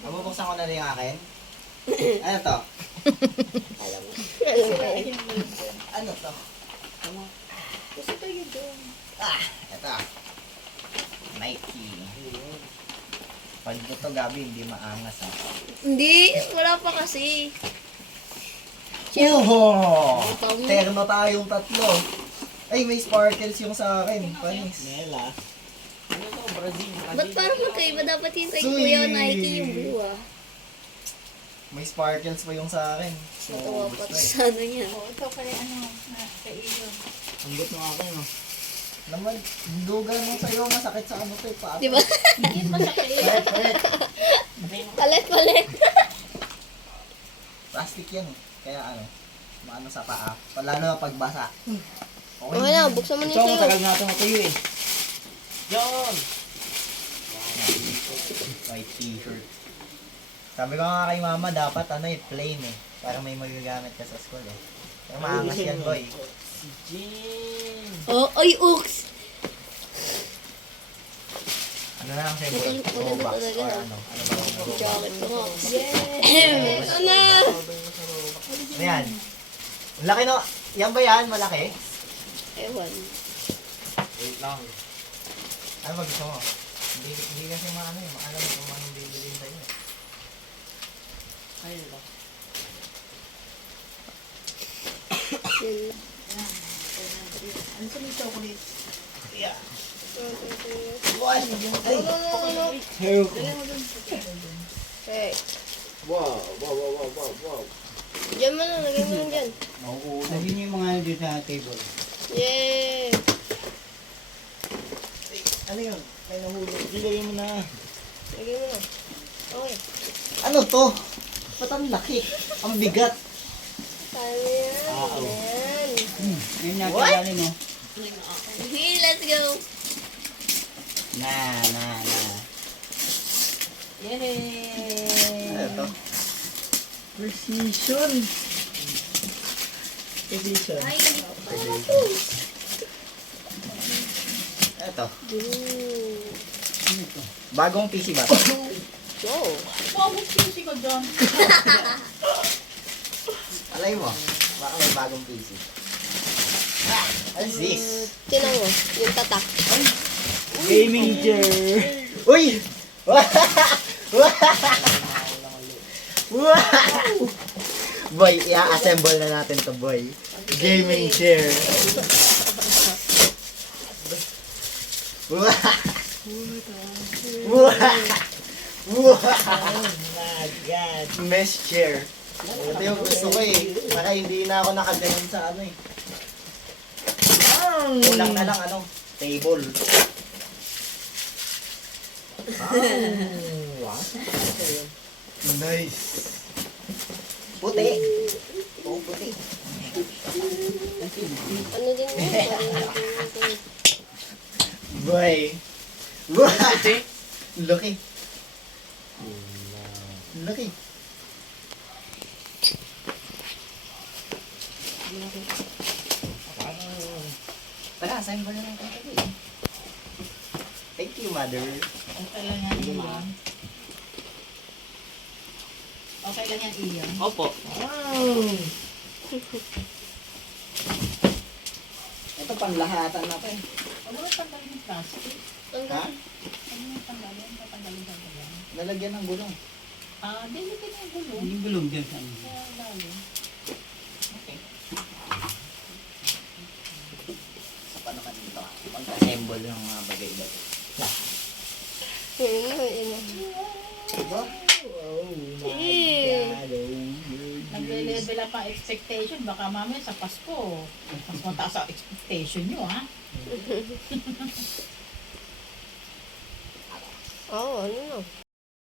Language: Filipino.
Mabubuksan ko na rin yung akin. Ano to? Alam mo. Ano to? Gusto tayo doon. Ito. Nike. Pag ito gabi, hindi maangas Hindi, wala pa kasi. Oh! Terno tayong tatlo. Ay, may sparkles yung sa akin. Panis. Nela. Ano to? Brazil. Ba't parang magkaiba? Dapat yung kay Sweet. Kuya Nike yung blue May sparkles pa yung sa akin. Natuwa pa gusto sa ano niya. Ito pala na kay iyo. Ang gut ng akin, no? Naman, duga mo sa'yo, masakit sa ano to, pa. Di ba? Hindi masakit. Palit. Plastic yan eh. Kaya ano, maano sa paa. Lalo na pagbasa. Okay na, buksan mo na Ito, yung sa'yo. matagal natin matuyo eh. Yan! White t-shirt. Sabi ko nga kay mama, dapat ano eh, plain eh. Para may magagamit ka sa school eh. Pero maangas yan, boy. Si Jin! Oh, ay, ooks! Ano na lang sa'yo, boy? Maganda Robux talaga, or ha? ano? Ano ba yung Robux? Jacket ko nga. Yes! Ano? Ano yan? Ang laki no? Yan ba yan? Malaki? Ewan. Wait lang. Ano ba gusto mo? Hindi kasi maano eh. Maalam mo kung anong bibilin sa'yo eh. Ayun ba? Yun. Ano sa may chocolate? Yeah. What? Ay! Help! Okay. Wow, wow, wow, wow, wow, wow. Diyan mo na, lagay mo lang dyan. Sabi niyo yung mga ano dito sa table. Yay! Ano yun? Ay, nahulog. Ilagay mo na. Lagay mo na. Okay. Ano to? Ba't ang laki? Ang bigat. Paano yan? Oo. Yan. Ngayon natin What? galing, no? Okay, let's go. Na. Yay! Ano to? Precision! Precision. Ay, Ito. Ooh. Ano ito? Bagong PC ba to? Go. pawag susi ko dyan. Alay mo. Baka may bagong PC. What is this? Tinan mo, yung tatak. Gaming chair! Uy! Wow! Boy, i-assemble na natin to, boy. Gaming chair. Wow! Wow! Wow! My God! Mesh chair. Ito yung gusto ko eh. Baka hindi na ako nakaganon sa ano eh. Kulang na lang ano, table. Wow. Nice. Puti. Oo, puti. Ano din yun? Boy. Wow. Laki. Laki. Tara, assemble na lang tayo. Thank you, mother. Okay lang yan, Ian. Okay lang yan, Ian. Opo. Wow! Ito panglahatan natin. Huwag mo tanggalin yung plastic. Ha? Huwag mo tanggalin, tatanggalin ka lang. Lalagyan ng gulong. Dilitin yung gulo. Yung gulong dyan sa ano. Kaya lalim. Okay. Isa pa naman dito. Mag-assemble ng mga bagay-bagay. Diba? Oh my Eh. God. Nagle-level up ang expectation. Baka mamaya sa Pasko, mas mataas ang expectation nyo, ha? Oo, ano na.